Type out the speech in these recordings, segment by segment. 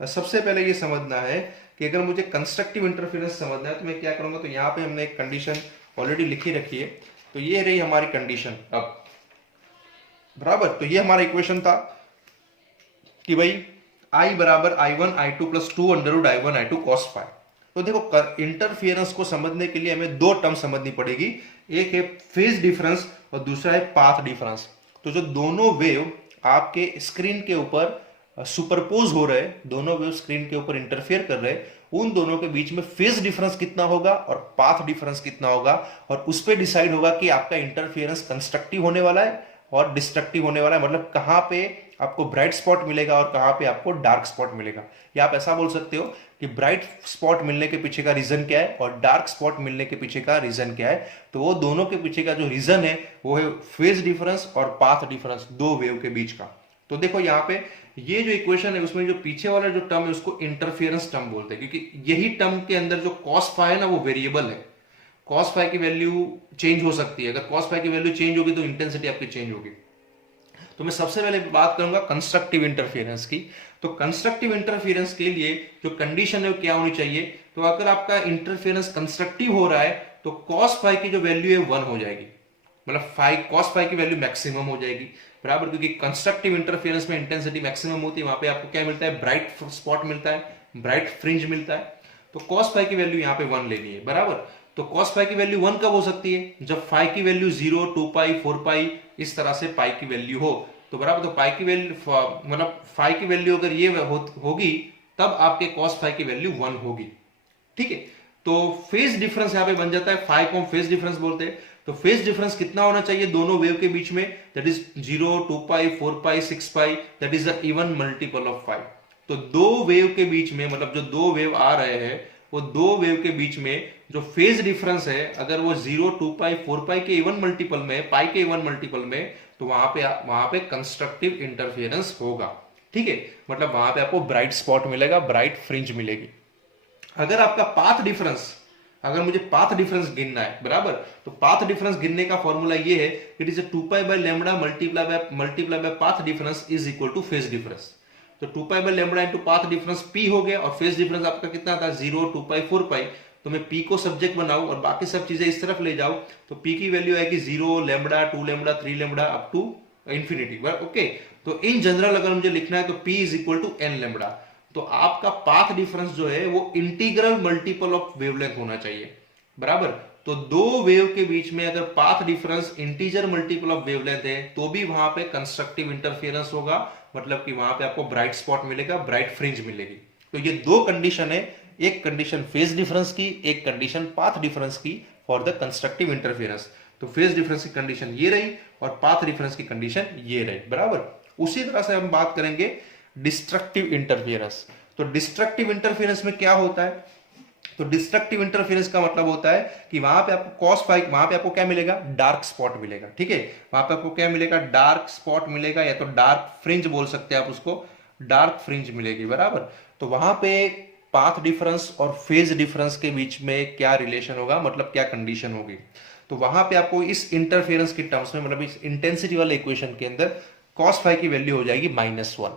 सबसे पहले ये समझना है कि अगर मुझे कंस्ट्रक्टिव इंटरफेरेंस समझना है तो मैं क्या करूंगा, तो यहाँ पे हमने एक कंडीशन ऑलरेडी लिखी रखी है। तो ये रही हमारी कंडीशन अब, बराबर। तो ये हमारा इक्वेशन था कि भाई आई बराबर I1 I2 plus 2 under root I1 I2 cos phi. तो देखो इंटरफियरेंस को समझने के लिए हमें दो टर्म समझनी पड़ेगी, एक है फेज डिफरेंस और दूसरा है पाथ डिफरेंस। तो जो दोनों वेव आपके स्क्रीन के ऊपर सुपरपोज हो रहे, दोनों वेव स्क्रीन के ऊपर इंटरफेयर कर रहे, उन दोनों के बीच में फेज डिफरेंस कितना होगा और पाथ डिफरेंस कितना होगा, और उस पर डिसाइड होगा कि आपका इंटरफियरेंस कंस्ट्रक्टिव होने वाला है और डिस्ट्रक्टिव होने वाला है। मतलब कहां पे आपको ब्राइट स्पॉट मिलेगा और कहां पे आपको डार्क स्पॉट मिलेगा। या आप ऐसा बोल सकते हो कि ब्राइट स्पॉट मिलने के पीछे का रीजन क्या है और डार्क स्पॉट मिलने के पीछे का रीजन क्या है। तो वो दोनों के पीछे का जो रीजन है वो है फेज डिफरेंस और पाथ डिफरेंस, दो वेव के बीच का। तो देखो यहाँ पे ये जो इक्वेशन है उसमें जो पीछे वाला जो टर्म है उसको इंटरफियरेंस टर्म बोलते हैं, क्योंकि यही टर्म के अंदर जो कॉस फाई है ना वो वेरिएबल है। कॉस फाई की वैल्यू चेंज हो सकती है, अगर कॉस फाई की वैल्यू चेंज होगी तो इंटेंसिटी आपकी चेंज होगी। तो मैं सबसे पहले बात करूंगा कंस्ट्रक्टिव इंटरफेरेंस की। तो कंस्ट्रक्टिव इंटरफेरेंस के लिए जो कंडीशन है वो क्या होनी चाहिए, तो अगर आपका इंटरफेरेंस कंस्ट्रक्टिव हो रहा है तो कॉस फाई की जो वैल्यू है 1 हो जाएगी, मतलब फाई कॉस फाई की वैल्यू मैक्सिमम हो जाएगी, बराबर। क्योंकि कंस्ट्रक्टिव इंटरफेरेंस में इंटेंसिटी मैक्सिमम होती है, वहां पे आपको क्या मिलता है, ब्राइट स्पॉट मिलता है, ब्राइट फ्रिंज मिलता है। तो कॉस फाई की वैल्यू यहाँ पे 1 लेनी है, बराबर। तो कॉस फाई की वैल्यू 1 कब हो सकती है, जब फाई की वैल्यू 0, 2 पाई, 4 पाई इस तरह से पाई की वैल्यू हो। तो बराबर, तो पाई की वैल्यू मतलब फाई की वैल्यू अगर ये होगी तब आपके कॉस फाई की वैल्यू 1 होगी, ठीक है। तो फेज डिफरेंस यहां पे बन जाता है, फाई को हम फेज डिफरेंस बोलते हैं। तो फेज डिफरेंस कितना होना चाहिए दोनों वेव के बीच में, that is 0, 2 pi, 4 pi, 6 pi, that is the even multiple of 5। तो दो वेव के बीच में, मतलब जो दो वेव आ रहे हैं वो दो वेव के बीच में जो फेज डिफरेंस है अगर वो 0, 2 पाई, 4 पाई के इवन मल्टीपल में, पाई के इवन मल्टीपल में, तो वहां पे कंस्ट्रक्टिव इंटरफेरेंस होगा, ठीक है। मतलब वहां पे आपको ब्राइट स्पॉट मिलेगा, ब्राइट फ्रिंज मिलेगी। अगर आपका पाथ डिफरेंस, अगर मुझे पाथ डिफरेंस गिनना है, बराबर, तो पाथ डिफरेंस गिनने का फॉर्मूला ये है, it is 2 pi by lambda multiply by path difference is equal two phase difference. तो 2 pi by lambda into path difference P हो गया, और फेज डिफरेंस आपका कितना था, 0, 2 पाई, 4 पाई। तो मैं पी को सब्जेक्ट बनाऊं और बाकी सब चीजें इस तरफ ले जाऊं, तो पी की वैल्यू आएगी 0, lambda, 2 lambda, 3 lambda up to infinity, okay. तो इन जनरल अगर मुझे लिखना है तो P is equal to N lambda. तो आपका पाथ डिफरेंस जो है वो इंटीग्रल मल्टीपल ऑफ वेवलेंथ होना चाहिए, बराबर। तो दो वेव के बीच में अगर path difference integer multiple of wavelength है तो भी वहां पे कंस्ट्रक्टिव इंटरफेरेंस होगा, मतलब कि वहां पे आपको ब्राइट स्पॉट मिलेगा, ब्राइट फ्रिंज मिलेगी। तो ये दो कंडीशन है, एक कंडीशन फेज डिफरेंस की, एक कंडीशन पाथ डिफरेंस की फॉर द कंस्ट्रक्टिव इंटरफेरेंस। तो फेज डिफरेंस की कंडीशन ये रही और पाथ डिफरेंस की कंडीशन ये रही, बराबर। उसी तरह से हम बात करेंगे डिस्ट्रक्टिव इंटरफेरेंस। तो डिस्ट्रक्टिव इंटरफेरेंस में क्या होता है, तो डिस्ट्रक्टिव इंटरफेरेंस का मतलब होता है कि वहां पे आपको कॉस फाई, वहां पे आपको क्या मिलेगा, डार्क स्पॉट मिलेगा, ठीक है। वहां पे आपको क्या मिलेगा, डार्क स्पॉट मिलेगा, या तो डार्क फ्रिंज बोल सकते हैं आप उसको, डार्क फ्रिंज मिलेगी, बराबर। तो वहां पे पाथ डिफरेंस और फेज डिफरेंस के बीच में क्या रिलेशन होगा, मतलब क्या कंडीशन होगी। तो वहां पे आपको इस इंटरफेरेंस के टर्म्स में, मतलब इस इंटेंसिटी वाले इक्वेशन के अंदर कॉस फाई की वैल्यू हो जाएगी -1।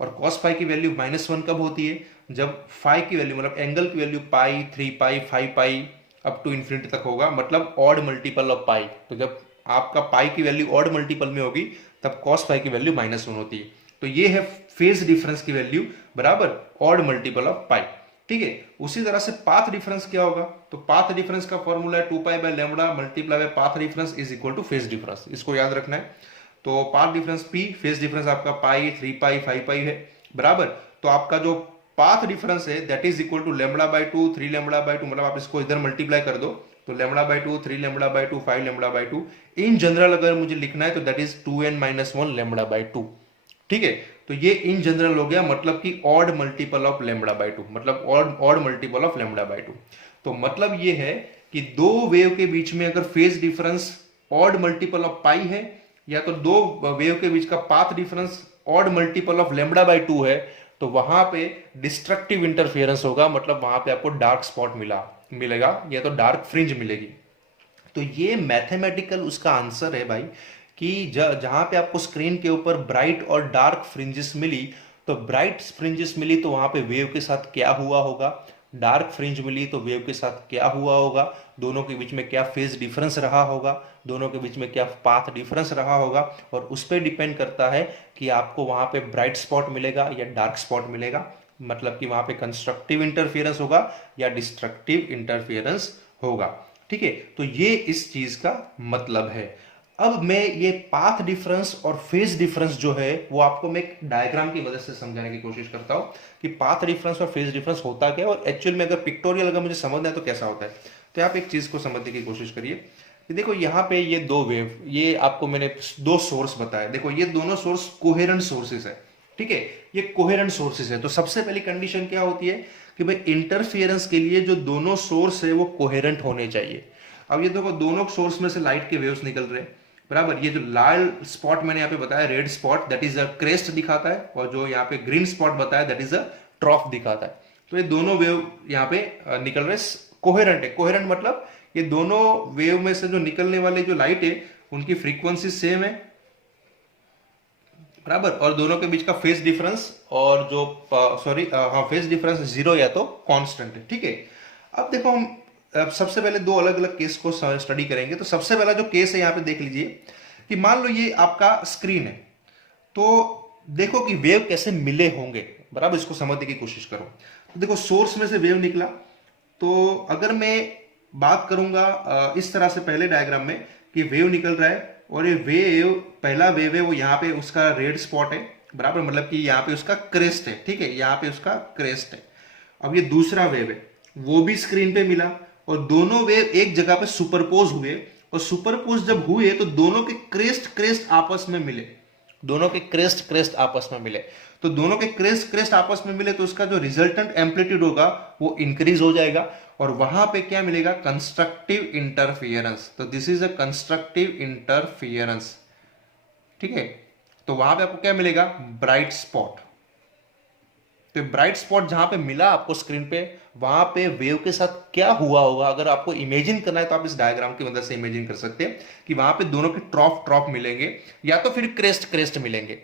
और कॉस फाई की वैल्यू -1 कब होती है, जब फाई की वैल्यू, मतलब एंगल की value pi, 3 pi, 5 pi up to infinity तक होगा, मतलब ऑड मल्टीपल ऑफ पाई। तो जब आपका पाई की वैल्यू ऑड मल्टीपल में होगी तब कॉस फाई की वैल्यू -1 होती है। तो ये है फेज डिफरेंस की वैल्यू, बराबर, ऑड मल्टीपल ऑफ पाई, ठीक है। उसी तरह से पाथ डिफरेंस क्या होगा, तो पाथ डिफरेंस का फॉर्मूला है 2 pi by lambda multiply by path difference is equal two phase difference, इसको याद रखना है। तो path difference P, phase difference आपका पाई, 3 पाई, 5 पाई है, बराबर। तो आपका जो पाथ डिफरेंस है that is equal to lambda by 2, 3 lambda by 2, मतलब आप इसको इधर मल्टीप्लाई कर दो तो lambda by 2, 3 lambda by 2, 5 lambda by 2। In general अगर मुझे लिखना है तो that is 2n-1 lambda by 2, ठीक है। तो ये इन जनरल हो गया, मतलब कि odd multiple of lambda by 2, मतलब odd multiple of lambda by 2। तो मतलब ये है कि दो वेव के बीच में अगर phase difference odd multiple of pi है, या तो दो वेव के बीच का path difference odd multiple of lambda by 2 है, तो वहां पे डिस्ट्रक्टिव इंटरफेरेंस होगा, मतलब वहां पे आपको डार्क स्पॉट मिलेगा या तो डार्क फ्रिंज मिलेगी। तो ये मैथमेटिकल उसका आंसर है भाई, कि जहां पे आपको स्क्रीन के ऊपर ब्राइट और डार्क फ्रिंजेस मिली तो ब्राइट फ्रिंजेस मिली तो वहां पे वेव के साथ क्या हुआ होगा, डार्क फ्रिंज मिली तो वेव के साथ क्या हुआ होगा, दोनों के बीच में क्या फेज डिफरेंस रहा होगा, दोनों के बीच में क्या पाथ डिफरेंस रहा होगा, और उस पर डिपेंड करता है कि आपको वहां पे ब्राइट स्पॉट मिलेगा या डार्क स्पॉट मिलेगा, मतलब कि वहां पे कंस्ट्रक्टिव इंटरफियरेंस होगा या डिस्ट्रक्टिव इंटरफियरेंस होगा। ठीक है, तो ये इस चीज का मतलब है। अब मैं ये पाथ डिफरेंस और फेज डिफरेंस जो है वो आपको मैं एक डायग्राम की मदद से समझाने की कोशिश करता हूं कि पाथ डिफरेंस और फेज डिफरेंस होता क्या है, और एक्चुअल में अगर पिक्टोरियल अगर मुझे समझना है तो कैसा होता है। तो आप एक चीज को समझने की कोशिश करिए कि देखो यहाँ पे ये दो वेव, ये आपको मैंने दो सोर्स बताया, देखो ये दोनों सोर्स कोहेरेंट सोर्सेस है। ठीक है, ये कोहेरेंट सोर्सेस है। तो सबसे पहली कंडीशन क्या होती है कि भाई इंटरफियरेंस के लिए जो दोनों सोर्स है वो कोहेरेंट होने चाहिए। अब ये देखो दोनों सोर्स में से लाइट के वेव्स निकल रहे हैं, बराबर। ये जो लाल स्पॉट मैंने यहाँ पे बताया, red spot, that is a crest दिखाता है, और जो यहाँ पे ग्रीन स्पॉट बताया दैट इज अ ट्रॉफ दिखाता है। तो ये दोनों वेव यहाँ पे निकल रहे, कोहेरेंट है। कोहेरेंट मतलब ये दोनों वेव में से जो निकलने वाले जो लाइट है उनकी फ्रीक्वेंसी सेम है, बराबर, और दोनों के बीच का फेज डिफरेंस और जो फेज डिफरेंस जीरो या तो कांस्टेंट है। ठीक है, अब देखो हम अब सबसे पहले दो अलग अलग केस को स्टडी करेंगे। तो सबसे पहला जो केस है यहाँ पे देख लीजिए कि मान लो ये आपका स्क्रीन है, तो देखो कि वेव कैसे मिले होंगे, बराबर, इसको समझने की कोशिश करो। तो देखो सोर्स में से वेव निकला, तो अगर मैं बात करूंगा इस तरह से पहले डायग्राम में कि वेव निकल रहा है, और ये वेव पहला वेव है वो यहाँ पे उसका रेड स्पॉट है, बराबर, मतलब कि यहाँ पे उसका क्रेस्ट है। ठीक है, यहाँ पे उसका क्रेस्ट है। अब ये दूसरा वेव है, वो भी स्क्रीन पे मिला, और दोनों वेव एक जगह पे सुपरपोज हुए, और सुपरपोज जब हुए तो दोनों के क्रेस्ट क्रेस्ट आपस में मिले, दोनों के क्रेस्ट क्रेस्ट आपस में मिले। तो दोनों के क्रेस्ट क्रेस्ट आपस में मिले तो उसका जो रिजल्टेंट एम्पलीट्यूड होगा वो इंक्रीज हो जाएगा, और वहां पे क्या मिलेगा, कंस्ट्रक्टिव इंटरफियरेंस। तो this is a constructive interference. ठीक है, तो वहां पे आपको क्या मिलेगा, ब्राइट स्पॉट। तो ब्राइट स्पॉट जहां पे मिला आपको स्क्रीन पे, वहां पे वेव के साथ क्या हुआ होगा, अगर आपको इमेजिन करना है तो आप इस डायग्राम की मदद से इमेजिन कर सकते हैं कि वहां पे दोनों के ट्रॉफ ट्रॉफ मिलेंगे या तो फिर क्रेस्ट क्रेस्ट मिलेंगे।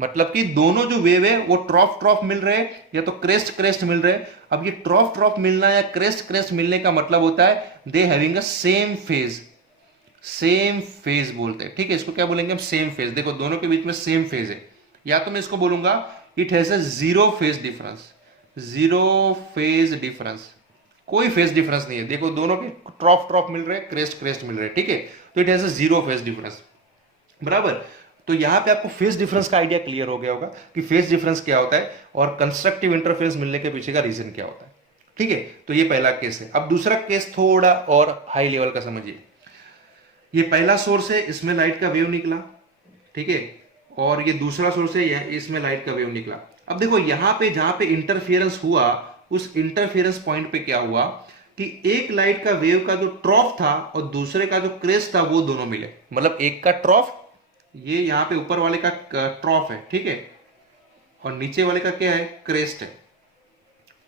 मतलब कि दोनों जो वेव है वो ट्रॉफ ट्रॉफ मिल रहे हैं या तो क्रेस्ट क्रेस्ट मिल रहे हैं। अब ये ट्रॉफ ट्रॉफ मिलना या क्रेस्ट क्रेस्ट मिलने का मतलब होता है they having a same phase, same phase बोलते हैं। ठीक है, इसको क्या बोलेंगे हम, सेम फेज। देखो दोनों के बीच में सेम फेज है, या तो मैं इसको बोलूंगा it has a zero phase difference, zero phase difference, कोई फेज डिफरेंस नहीं है। देखो दोनों के ट्रॉफ ट्रॉफ मिल रहे हैं, क्रेस्ट क्रेस्ट मिल रहे हैं। ठीक है, तो it has a zero phase difference, बराबर। तो यहां पे आपको फेज डिफरेंस का आइडिया क्लियर हो गया होगा कि फेज डिफरेंस क्या होता है और कंस्ट्रक्टिव इंटरफेरेंस मिलने के पीछे का रीजन क्या होता है। ठीक है, तो ये पहला केस है। अब दूसरा केस थोड़ा और हाई लेवल का समझिए। ये पहला सोर्स है, इसमें लाइट का वेव निकला, ठीक है, और ये दूसरा सोर्स है, इसमें लाइट का वेव निकला। अब देखो यहां पे जहां पे इंटरफियरेंस हुआ, उस इंटरफियरेंस पॉइंट पे क्या हुआ कि एक लाइट का वेव का जो ट्रॉफ था और दूसरे का जो क्रेस्ट था वो दोनों मिले। मतलब एक का ट्रॉफ, ये यहां पे ऊपर वाले का ट्रॉफ है, ठीक है, और नीचे वाले का क्या है, क्रेस्ट है।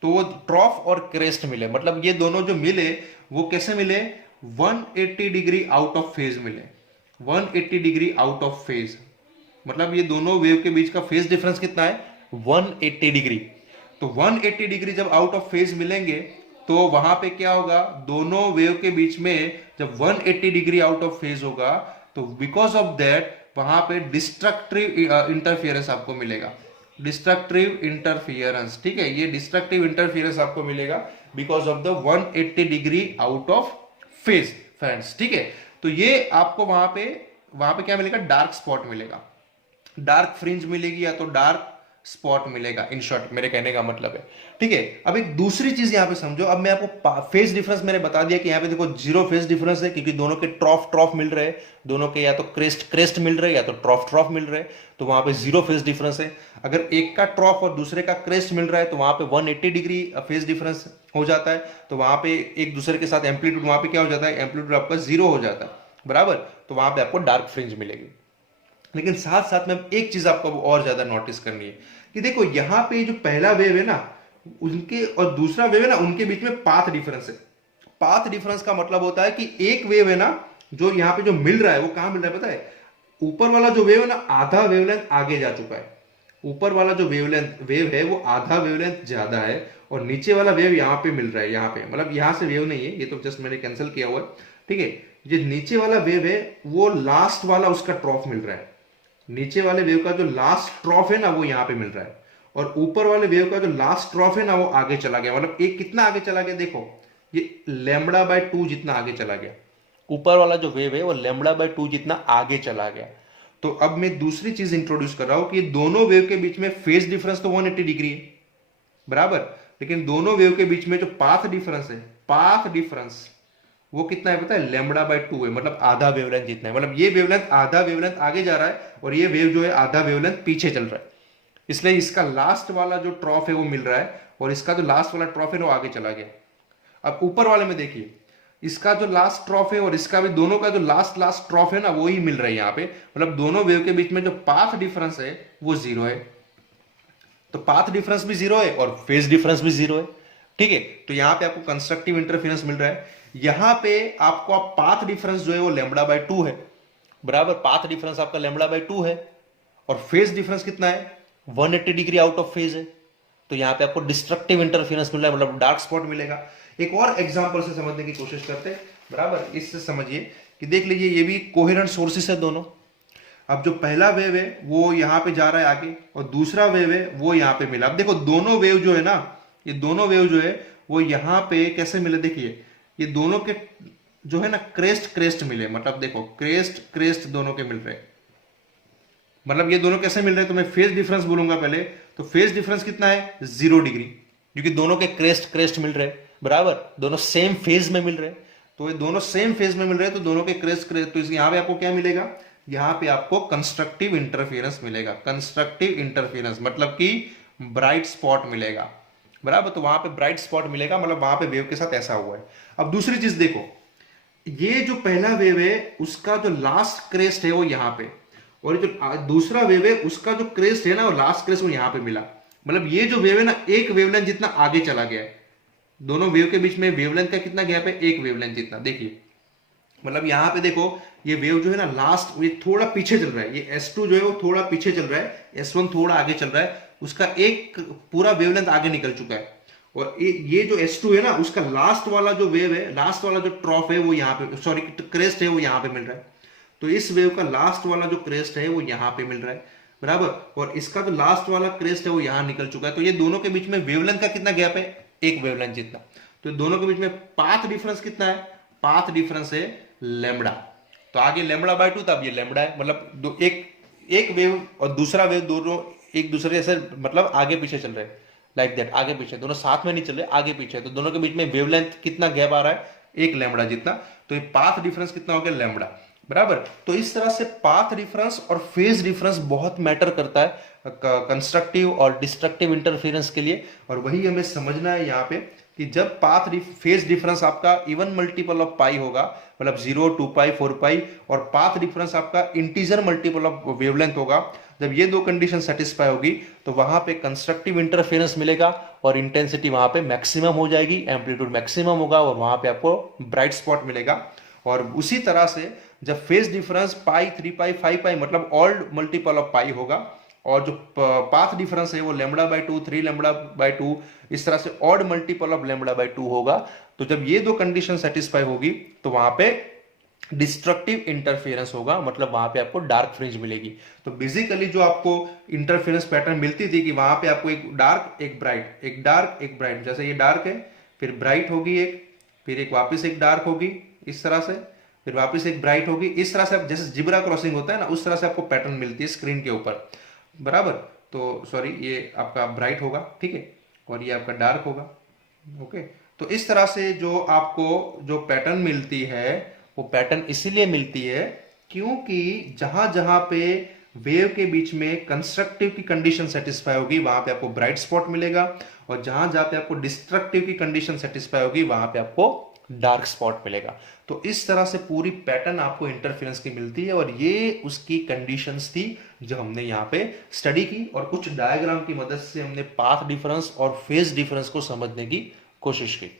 तो वो ट्रॉफ और क्रेस्ट मिले, मतलब ये दोनों जो मिले वो कैसे मिले, 180 डिग्री आउट ऑफ फेज मिले, 180 डिग्री आउट ऑफ फेज। मतलब ये दोनों वेव के बीच का फेज डिफरेंस कितना है, 180 डिग्री। तो 180 डिग्री जब आउट ऑफ फेज मिलेंगे तो वहां पे क्या होगा, दोनों वेव के बीच में जब 180 डिग्री आउट ऑफ फेज होगा तो बिकॉज ऑफ दैट वहां पे डिस्ट्रक्टिव इंटरफियरेंस आपको मिलेगा, डिस्ट्रक्टिव इंटरफियरेंस। ठीक है, ये डिस्ट्रक्टिव इंटरफियरेंस आपको मिलेगा because of the 180 degree out of phase friends. ठीक है, तो ये आपको वहां पे क्या मिलेगा, डार्क स्पॉट मिलेगा, डार्क फ्रिंज मिलेगी या तो डार्क स्पॉट मिलेगा। इन शॉर्ट मेरे कहने का मतलब है। ठीक है, अब एक दूसरी चीज यहां पे समझो। अब मैं आपको फेज डिफरेंस मैंने बता दिया कि यहां पे देखो जीरो फेज डिफरेंस है क्योंकि दोनों के ट्रॉफ ट्रॉफ मिल रहे हैं, दोनों के या तो क्रेस्ट क्रेस्ट मिल रहे हैं या तो ट्रॉफ ट्रॉफ मिल रहे हैं, तो वहां पे जीरो फेज डिफरेंस है। अगर एक का ट्रॉफ और दूसरे का क्रेस्ट मिल रहा है तो वहां पे 180 डिग्री फेज डिफरेंस हो जाता है। तो वहां पे एक दूसरे के साथ एम्पलीट्यूड वहां पे क्या हो जाता है, एम्पलीट्यूड आपका जीरो हो जाता है, बराबर। तो वहां पे आपको डार्क फ्रिंज मिलेगी। लेकिन साथ साथ में एक चीज आपको और ज्यादा नोटिस करनी है कि देखो यहां पे जो पहला वेव है ना उनके और दूसरा वेव है ना उनके बीच में पाथ डिफरेंस है। पाथ डिफरेंस का मतलब होता है कि एक वेव है ना जो यहां पे जो मिल रहा है वो कहां मिल रहा है पता है, ऊपर वाला जो वेव है ना आधा वेवलेंथ आगे जा चुका है, ऊपर वाला जो वेव है वो आधा वेवलेंथ ज्यादा है और नीचे वाला वेव यहाँ पे मिल रहा है, यहाँ पे मतलब यहाँ से वेव नहीं है, ये तो जस्ट मैंने कैंसिल किया हुआ है, ठीक है। ये नीचे वाला वेव है वो लास्ट वाला उसका ट्रॉफ मिल रहा है, नीचे वाले वेव का जो लास्ट ट्रॉफ है ना वो यहाँ पे मिल रहा है, और ऊपर वाले वेव का जो लास्ट ट्रॉफ है ना वो आगे चला गया, मतलब एक कितना आगे चला गया देखो, ये λ/2 जितना आगे चला गया, ऊपर वाला जो वेव है वो λ/2 जितना आगे चला गया। तो अब मैं दूसरी चीज इंट्रोड्यूस कर रहा हूं कि दोनों वेव के बीच में फेज डिफरेंस तो 180 डिग्री है बराबर, लेकिन दोनों वेव के बीच में जो पाथ डिफरेंस है, पाथ डिफरेंस वो कितना है पता है, λ/2 है, मतलब आधा वेवलेंथ जितना है, मतलब ये वेवलेंथ आधा वेवलेंथ आगे जा रहा है और ये वेव जो है आधा वेवलेंथ पीछे चल रहा है, इसलिए इसका लास्ट वाला जो ट्रॉफ है वो मिल रहा है और इसका जो लास्ट वाला ट्रॉफ है वो आगे चला गया। अब ऊपर वाले में देखिए, इसका जो लास्ट ट्रॉफ है और इसका भी, दोनों का जो लास्ट ट्रॉफ है ना वो ही मिल रहा है यहाँ पे, मतलब दोनों वेव के बीच में जो पाथ डिफरेंस है वो 0 है, तो पाथ डिफरेंस भी 0 है और फेज डिफरेंस भी 0 है, ठीक है। तो यहाँ पे आपको कंस्ट्रक्टिव इंटरफेरेंस मिल रहा है, यहाँ पे आपको आप पाथ डिफरेंस जो है वो λ/2 है बराबर, पाथ डिफरेंस आपका λ/2 है और फेज डिफरेंस कितना है, 180 डिग्री आउट ऑफ फेज है, तो यहाँ पे आपको डिस्ट्रक्टिव इंटरफेरेंस मिल रहा है, मतलब डार्क स्पॉट मिलेगा। एक और एग्जांपल से समझने की कोशिश करते हैं बराबर, इससे समझिए कि देख लीजिए ये भी कोहेरेंट सोर्सेस है दोनों। अब जो पहला वेव है वो यहाँ पे जा रहा है आगे और दूसरा वेव है वो यहाँ पे मिला। अब देखो दोनों वेव जो है ना, ये दोनों वेव जो है वो यहाँ पे कैसे मिले, देखिए ये दोनों के जो है ना क्रेस्ट मिले, मतलब देखो क्रेस्ट दोनों के मिल रहे हैं, मतलब ये दोनों कैसे मिल रहे हैं, तो मैं फेज डिफरेंस बोलूंगा पहले, तो फेज डिफरेंस कितना है 0 डिग्री, क्योंकि दोनों के क्रेस्ट मिल रहे हैं बराबर, दोनों सेम फेज में मिल रहे हैं, तो ये दोनों सेम फेज में मिल रहे हैं तो दोनों के क्रेस्ट, तो यहाँ पे आपको क्या मिलेगा, यहाँ पे आपको कंस्ट्रक्टिव इंटरफेरेंस मिलेगा, कंस्ट्रक्टिव इंटरफेरेंस मतलब कि ब्राइट स्पॉट मिलेगा बराबर, तो वहां पे ब्राइट स्पॉट मिलेगा, मतलब वहां पे वेव के साथ ऐसा हुआ है। अब दूसरी चीज देखो, ये जो पहला वेव है उसका जो लास्ट क्रेस्ट है वो यहाँ पे, और जो दूसरा वेव है उसका जो क्रेस्ट है ना वो लास्ट क्रेस्ट वो यहाँ पे मिला, मतलब ये जो वेव है ना एक वेवलेंथ जितना आगे चला गया है, दोनों वेव के बीच में वेवलेंथ का कितना गैप है, एक वेवलेंथ जितना, देखिए मतलब यहाँ पे देखो ये वेव जो है ना लास्ट ये थोड़ा पीछे चल रहा है, ये S2 जो है वो थोड़ा पीछे चल रहा है, S1 थोड़ा आगे चल रहा है, उसका एक पूरा वेवलेंथ आगे निकल चुका है, और ये जो S2 है ना उसका लास्ट वाला जो वेव है, लास्ट वाला जो ट्रॉफ है वो यहाँ पे, सॉरी क्रेस्ट है वो यहाँ पे मिल रहा है, तो इस वेव का लास्ट वाला जो क्रेस्ट है वो यहाँ पे मिल रहा है बराबर, और इसका जो लास्ट वाला क्रेस्ट है वो यहाँ निकल चुका है, तो ये दोनों के बीच में वेवलेंथ का कितना गैप है, एक वेवलेंथ जितना, तो दोनों के बीच में पाथ डिफरेंस कितना है, पाथ डिफरेंस है लैम्बडा, तो आगे λ/2 था, अब ये लैम्बडा है, मतलब एक वेव और दूसरा वेव दोनों एक दूसरे से मतलब आगे पीछे चल रहे हैं, लाइक दैट, आगे पीछे दोनों साथ में नहीं चल रहे, आगे पीछे, तो दोनों के बीच में वेवलेंथ कितना गैप आ रहा है, एक लैम्बडा जितना, तो ये पाथ डिफरेंस कितना हो गया, लैम्बडा बराबर। तो इस तरह से पाथ डिफरेंस और फेज डिफरेंस बहुत मैटर करता है कंस्ट्रक्टिव और डिस्ट्रक्टिव इंटरफेरेंस के लिए, और वही हमें समझना है यहाँ पे कि जब फेज डिफरेंस आपका इवन मल्टीपल ऑफ पाई होगा, मतलब 0, 2 पाई, 4 पाई, और पाथ डिफरेंस आपका इंटीजर मल्टीपल ऑफ वेवलेंथ होगा, जब ये दो कंडीशन सेटिस्फाई होगी तो वहां पे कंस्ट्रक्टिव इंटरफेरेंस मिलेगा और इंटेंसिटी वहां पे मैक्सिमम हो जाएगी, एम्पलीट्यूड मैक्सिमम होगा और वहां पे आपको ब्राइट स्पॉट मिलेगा। और उसी तरह से जब फेज डिफरेंस पाई, 3 पाई, 5 पाई मतलब ऑड मल्टीपल ऑफ पाई होगा, और जो पाथ डिफरेंस है वो λ/2, 3 λ/2, इस तरह से ऑड मल्टीपल ऑफ λ/2 होगा, तो जब ये दो कंडीशन सेटिस्फाई होगी तो वहां पे डिस्ट्रक्टिव इंटरफेरेंस होगा, मतलब वहां पे आपको डार्क फ्रिंज मिलेगी। तो बेसिकली जो आपको इंटरफेरेंस पैटर्न मिलती थी कि वहां पे आपको एक डार्क एक ब्राइट, एक डार्क एक ब्राइट, जैसे ये डार्क है फिर ब्राइट होगी एक, फिर एक वापस एक डार्क होगी इस तरह से, फिर वापस एक ब्राइट होगी, इस तरह से जैसे जिब्रा क्रॉसिंग होता है ना उस तरह से आपको पैटर्न मिलती है स्क्रीन के ऊपर बराबर। तो सॉरी ये आपका ब्राइट होगा, ठीक है, और ये आपका डार्क होगा, ओके। तो इस तरह से जो आपको जो पैटर्न मिलती है वो पैटर्न इसीलिए मिलती है क्योंकि जहां जहां पे वेव के बीच में कंस्ट्रक्टिव की कंडीशन सेटिस्फाई होगी वहां पे आपको ब्राइट स्पॉट मिलेगा, और जहां जहां पे आपको डिस्ट्रक्टिव की कंडीशन सेटिस्फाई होगी वहां पे आपको डार्क स्पॉट मिलेगा। तो इस तरह से पूरी पैटर्न आपको इंटरफेरेंस की मिलती है, और ये उसकी कंडीशंस थी जो हमने यहाँ पे स्टडी की, और कुछ डायग्राम की मदद से हमने पाथ डिफरेंस और फेज डिफरेंस को समझने की कोशिश की।